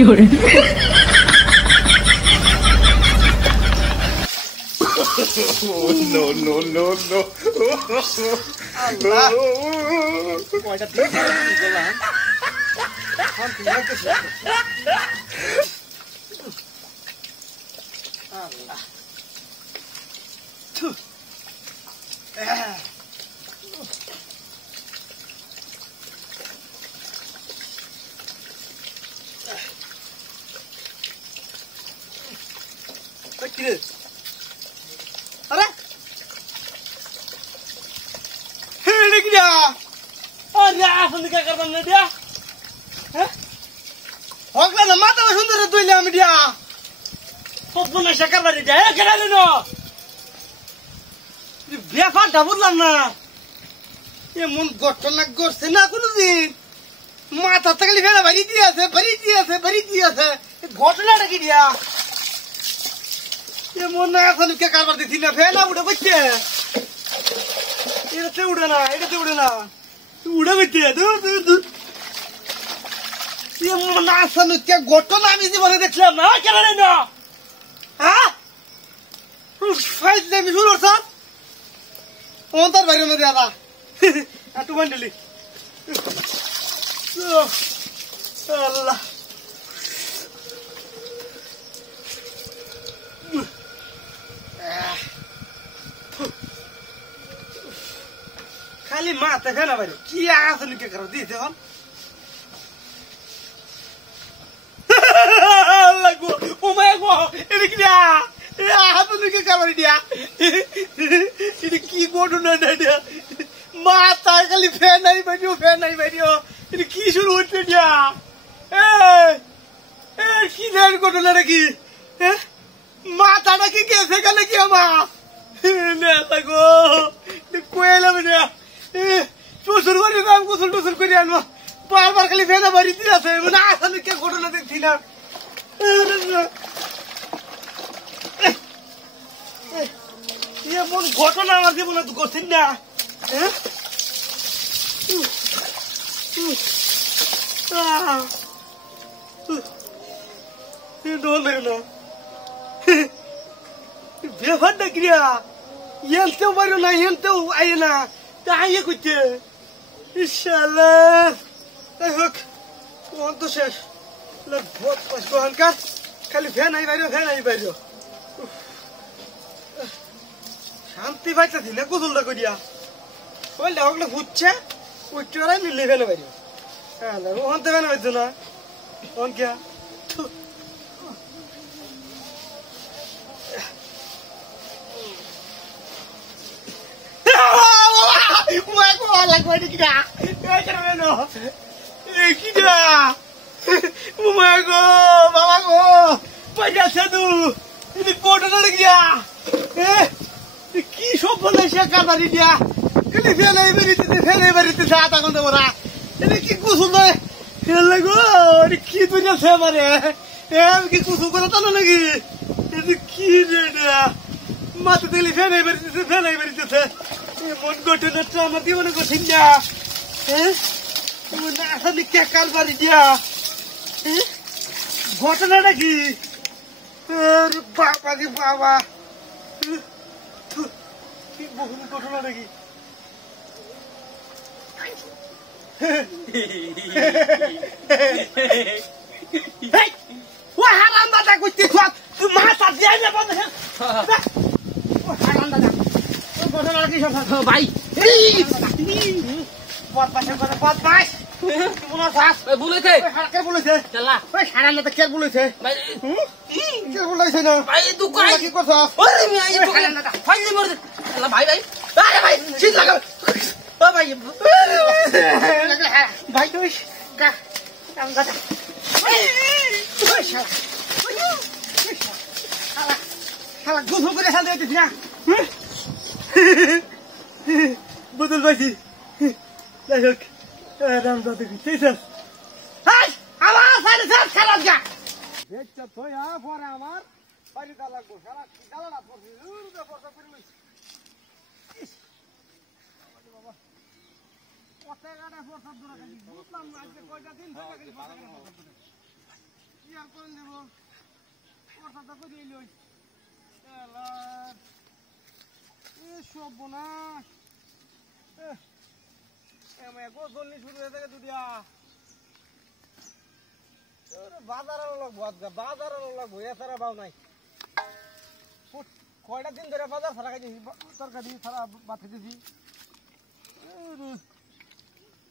fiore. Oh, no, no, no, no. Allah. Kayaknya dia jalan. Hantunya ke sini. Allah. Tuh. Kecil. Ada? Ini dia. Ada apa nih kabarnya dia? Hah? Waktu nama tahu sundar tu ini ami dia. Populasi sakar beri dia. Kenapa no? Dia faham bulan na. Ye mun gotton na gorse na kunusin. Mata takli bela bari dia se. Gotna lagi dia. ये मोना ऐसा क्या कारवार देखी ना फैला उड़ा बच्चे ये तो उड़ा ना उड़ा बच्चे ये मोना ऐसा क्या गोटो ना मिसी बने देख लिया ना क्या रहे ना हाँ फाइट ले मिशूर और साथ ओंतर भाई में दिया था अटू बंडली अल्लाह खाली माता फेना भाई क्या आसन क्या करो दी थे हम लगो उमाय को इधर क्या आसन क्या करो दिया इधर की गोडू ना दिया माता खाली फेना ही बनियो इधर की शुरू होते दिया की देर गोडू ना रखी माता ना की कैसे कर लगी हमारा ने लगो कोयला में टुसुर गरी काम टुसुर करी आनु बार खाली फेना भरि दिइराछ म आसन के घटना देखथिन ये मन घटना আমার জীবনে তো করছিস না ये डोल ना बेफार ना क्रिया येलते बरो ना येलते आयना ताये कुछ इंशाल्लाह तहक कौन तो शेष लग बहुत पछवान का खाली फैन आई बारियो शांति बात थी ना कुछ उल्टा करिया बोल डाउक ले फुच्चा उच्चरा मिले फैन बारियो हां ना वो हंते फैन बाजो ना कौन क्या Umay ko lagwa ni kita. Kaya no. Kita. Umay ko, mama ko. Paya sadu. Ini kodo na gya. Ki shopala shaka bari dia. Kali fele beri sa ata kon dora. Ini ki kusundo. Lago, ini ki dunya se mare. Ki kusu ko ta na lagi. Ini ki dia. Mat deli fele beri se. मन घटना तो हमारे जीवन को सिंजा हैं मन ऐसा निक्के काल बारी दिया हैं घटना लगी अरे बाबा की बाबा की बहुत घटना लगी वो हराम दादा कुछ देखो तू माता दिया ना बंद है वो हराम दादा घटना लगी सब भाई बहुत पासे बहुत पास बोला सास बोले थे के बोले थे चला ओए खाना ना तो क्या बोले थे भाई क्या बोले थे ना भाई तू काय की को सास अरे मैं ये तो खाना था फाइनली मर चला भाई अरे भाई चीज लगा ओ भाई भाई तो का काम करता hala गुस्सा करे साल देते ना बदल भाई लायक आराम दादा की तेज हाय आवाज आने से खराब जा बेच तो यार फॉर हमार पानी डाला को सारा डाला ना फॉर जरूर दे फॉर सब फिर बाबा ओते गाना फॉर सब दूर कर बुतलाम आज के कोई दिन से করেন দেব কথাটা করে লই সব না গোসল শুরু হয়ে থাকে দুদিয়া বাজার লাগবো বাজার লাগবো এছাড়া বাউ নাই কয়টা দিন ধরে বাজার ছাড়া খাইছি তরকারি ছাড়া বাতি দিছি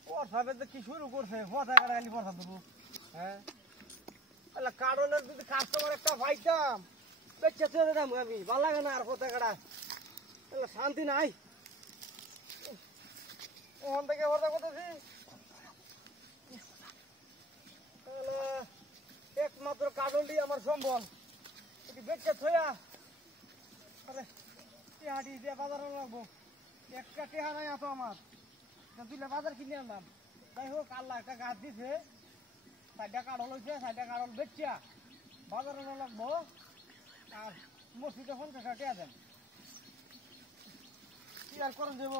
বর্ষাবে তো কি শুরু করছে বর্ষা কাটা খালি বর্ষা দেবো হ্যাঁ কারণের যদি কাস্টমার একটা পাইতাম বেচে চলে যাবো আমি ভালো লাগে না আর পথে কাটা শান্তি নাই ওখান থেকে বর্ষা করতেছি একমাত্র কাজলটি আমার সম্বল এটি বেচে থইয়া টেহাটি দিয়ে বাজারে লাগবো একটা টেহা নাই আতো আমার দুইটা বাজার কিনে আনলাম যাই হোক আল্লাহ একটা গাছ দিছে সাইডটা কাঠল হয়েছে সাইডটা কাঠল বেচিয়া বাজারে লাগবো আর মসজিদে 50 টেহা দেন কি আর করেন দেবো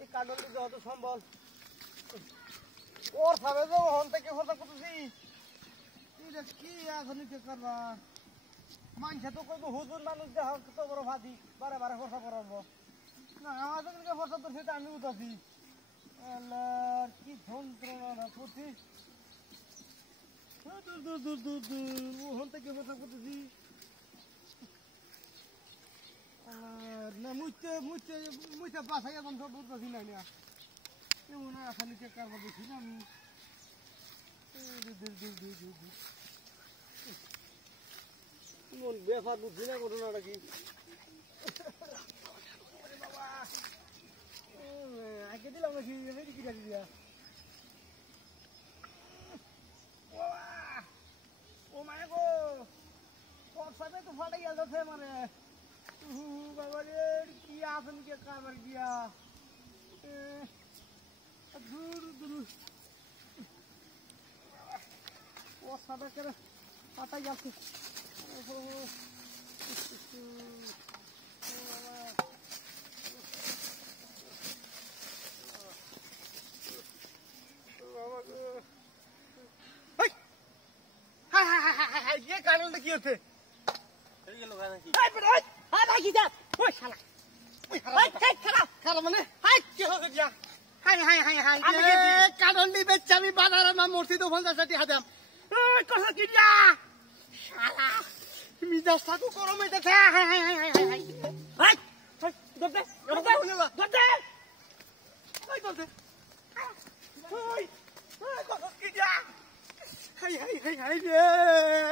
এই কাঠলটি যত সম্বল ওর ভাবে যে ওখান থেকে কথা করতেছি কি আধুনিক করবা মানুষে তো কইব হুজুর মানুষ দেহ কত বড় ভাদি বারে বারে খরচা করবো না আমাদের খরচা তো সেটা আমি উঠাছি কি যন্ত্রণা করছি ওখান থেকে খরচা করতেছি না মুচতে মুচতে মুচতে বাসায় এখন সব উঠতেছি না এমন আসানিতে কারবার দেখি না আমি মন বেফার বুঝছি না ঘটনাটা কি আগে দিলাম নাকি কি রাখি দিয়া ও মায়ে গো সবাই তো ফাটাই গেছে মানে বাবা রে কি আসেন কে কারবার দিয়া দূর দূর ও সাদা করে ফাটাই গেছে ये कारण की होते কারণটি বেচছে আমি বাজারে মসজিদ ফলতাছি হাতাম কথা কি দিয়া শালা মিজাজ থাকু গরম হইতেছে কথা কি দিয়া হাই হাই হাই হাই রে